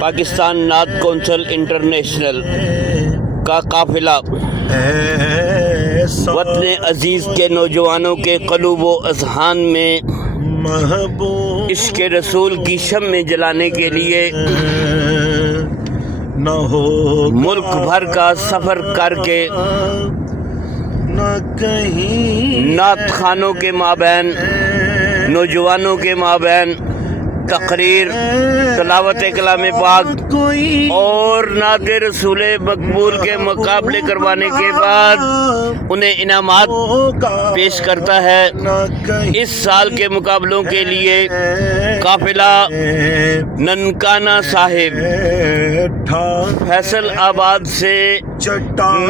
پاکستان نعت council international کا قافلہ وطن عزیز کے نوجوانوں کے قلوب و اذہان میں عشق رسول کی شمع جلانے کے لیے ملک بھر کا سفر کر کے نعت خوانوں کے مابین، نوجوانوں کے مابین تقریر، تلاوت کلام پاک اور نعت رسول مقبول کے مقابلے کروانے کے بعد انہیں انعامات پیش کرتا ہے۔ اس سال کے مقابلوں کے لیے قافلہ ننکانہ صاحب فیصل آباد سے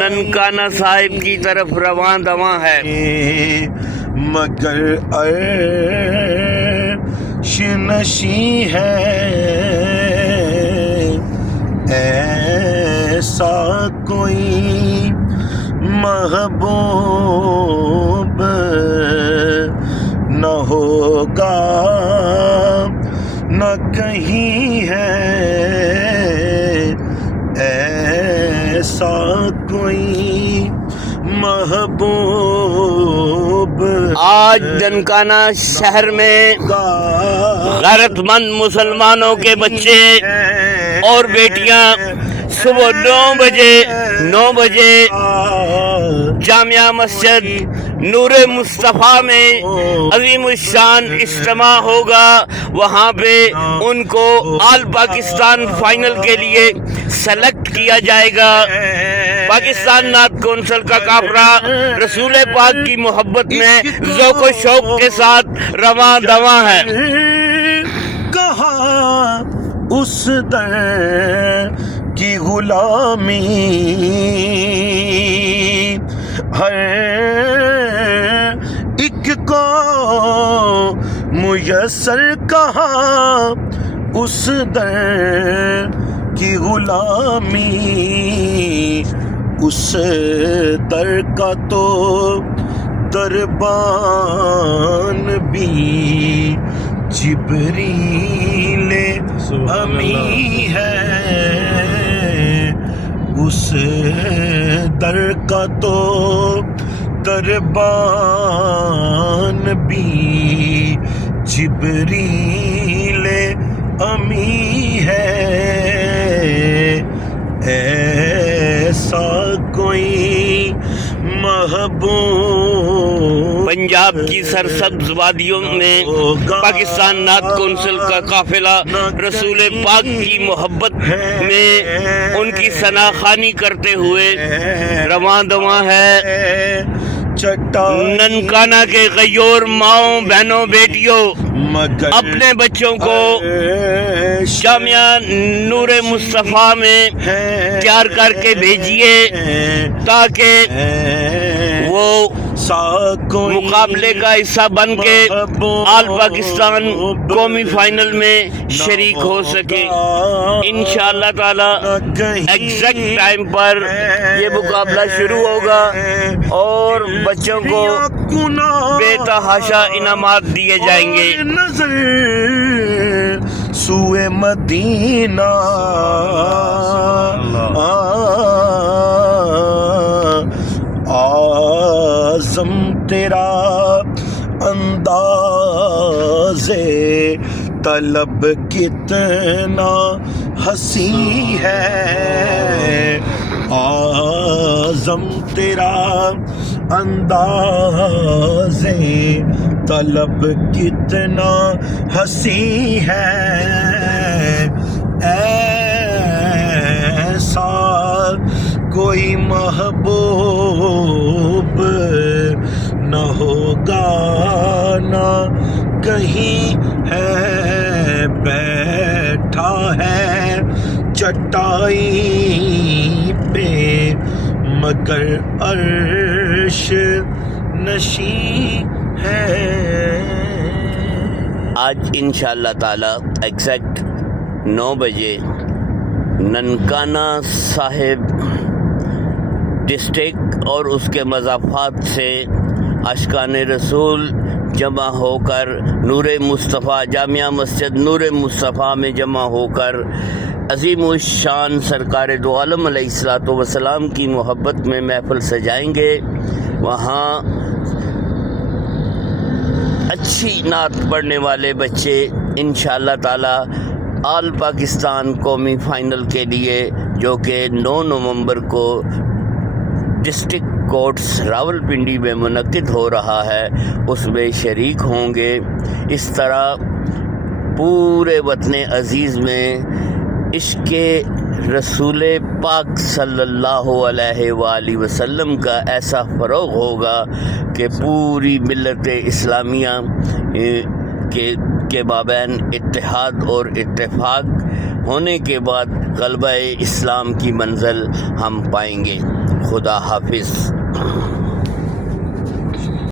ننکانہ صاحب کی طرف رواں دواں ہے۔ مگر عرش نشیں ہے ایسا کوئی محبوب نہ ہوگا نہ کہیں ہے ایسا کوئی محبوب۔ آج ننکانہ شہر میں غیرت مند مسلمانوں کے بچے اور بیٹیاں صبح 9 بجے جامعہ مسجد نور مصطفیٰ میں عظیم الشان اجتماع ہوگا۔ وہاں پہ ان کو آل پاکستان فائنل کے لیے سلیکٹ کیا جائے گا۔ پاکستان نعت کونسل کا قافلہ رسول پاک کی محبت میں ذوق و شوق کے ساتھ رواں دواں ہے۔ کہاں اس در کی غلامی ہر ایک کو میسر، کہاں اس در کی غلامی، اس در کا تو دربان بھی جبریل امی ہے، اس در کا تو دربان بھی جبریل امی ہے۔ ایسا کوئی محبوب۔ پنجاب کی سرسبز وادیوں میں پاکستان نعت کونسل کا قافلہ رسول پاک کی محبت میں ان کی ثناخوانی کرتے ہوئے رواں دواں ہے۔ ننکانہ کے غیور ماؤں، بہنوں، بیٹیوں، اپنے بچوں کو جامعہ نور مصطفیٰ میں تیار کر کے بھیجیے تاکہ وہ مقابلے کا حصہ بن کے آل پاکستان قومی فائنل میں شریک ہو سکے۔ انشاءاللہ تعالی ایگزیکٹ ٹائم پر یہ مقابلہ شروع ہوگا اور بچوں کو بے تحاشا انعامات دیے جائیں گے۔ نظر سوئے مدینہ اعظم تیرا انداز طلب کتنا حسین ہے، اعظم تیرا انداز طلب کتنا حسین ہے، ایسا کوئی محبوب نہ ہوگا نہ کہیں ہے، بیٹھا ہے چٹائی پہ مگر عرش نشیں ہے۔ آج انشاءاللہ تعالی ایگزیکٹ 9 بجے ننکانہ صاحب ڈسٹرکٹ اور اس کے مضافات سے عاشقان رسول جمع ہو کر نور مصطفیٰ جامعہ مسجد نور مصطفیٰ میں جمع ہو کر عظیم الشان سرکار دو عالم علیہ الصلوۃ والسلام کی محبت میں محفل سجائیں گے. وہاں اچھی نعت پڑھنے والے بچے انشاءاللہ تعالی آل پاکستان قومی فائنل کے لیے جو کہ 9 نومبر کو ڈسٹرکٹ کورٹس راولپنڈی میں منعقد ہو رہا ہے اس میں شریک ہوں گے. اس طرح پورے وطن عزیز میں عشق رسول پاک صلی اللہ علیہ وآلہ وسلم کا ایسا فروغ ہوگا کہ پوری ملت اسلامیہ کے مابین اتحاد اور اتفاق ہونے کے بعد غلبہ اسلام کی منزل ہم پائیں گے. خدا حافظ.